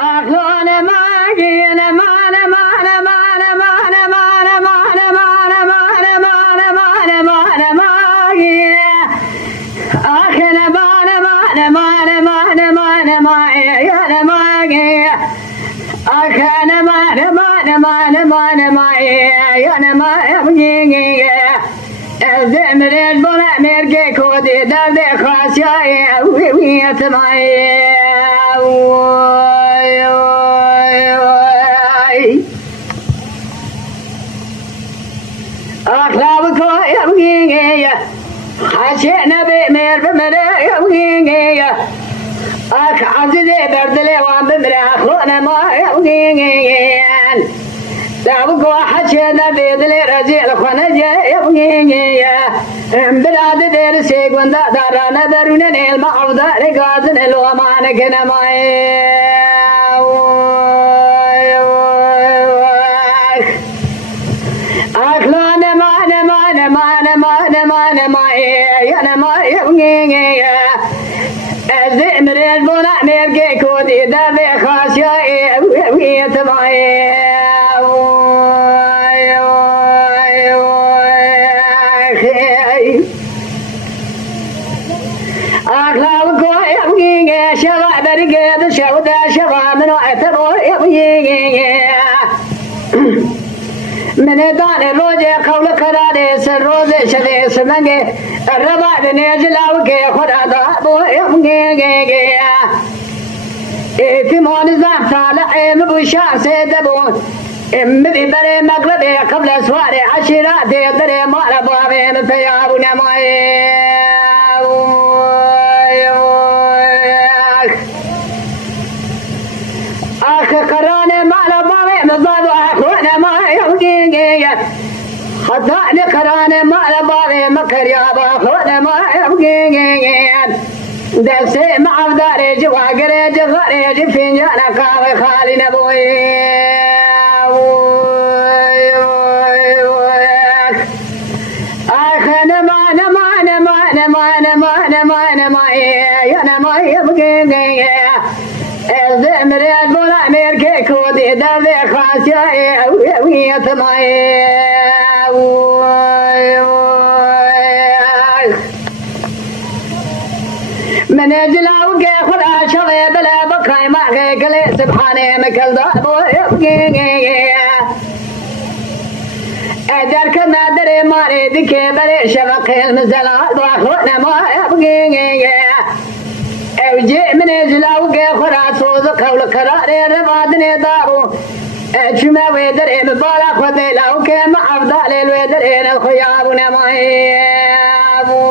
أخلون ماجين مان مان مان مان مان مان مان مان مان مان مان ماجين أخل مان مان مان مان مان مان يا ماجين أخل مان مان مان مان مان يا ماجين الزمر البلا مرجع كودي درد خاصية ويت معي أخلاقك يا بقية حشينا بمر بمر يا بقية أخ عزيزي بردلي وان بمر أخلونا ما يا بقية دابك وحشينا بيدلي رجيل خنجة يا بقية بلاد دير سيقون دارانا دارونا نيل معوضة رقازن الومان كنا معي أخلان مان مان مان مان مان معي يا ما يبغي الزمر البنا مرجع كودي دابي خاصية ويت معي أخلاقك يبغي شباب برقد شودا شباب من وعتبو يبغي من دان روزه قول كراري سروزه شدي سمنگه الربا بنجلاو كي خدا دابو يبغي اتمون زعفا لعيم بوشا سيدبون امدي بري مغربي قبل سواري عشيراتي دري ماربا بين ثياب نمائي أخ قراني ماربا بين ضادو أخوانا ما يبغي حتى نقراني ماربا بين مكريابا أخوانا ما يبغي دسي معبداري جواقري جغاري فنجانا قاوي خالي نبوي أخنا ما نما نما نما نما نما نما يا نما يبقي الزمر البلا ميركي كودي دابي خاصية ويت معي من جلاوك خدا شغي بلا بكاي ما غيقلي سبحانه مكال دابو يبقي أدرك ما دري ماري دكي بلي شبق المزلات واخونا ما يبقي أوجي من جلاوك خدا صوزك ولكراري ربادني دارو أجمع ويدري مبالا خدي لوك مع أفضل الويدرين الخيابون ما يبقي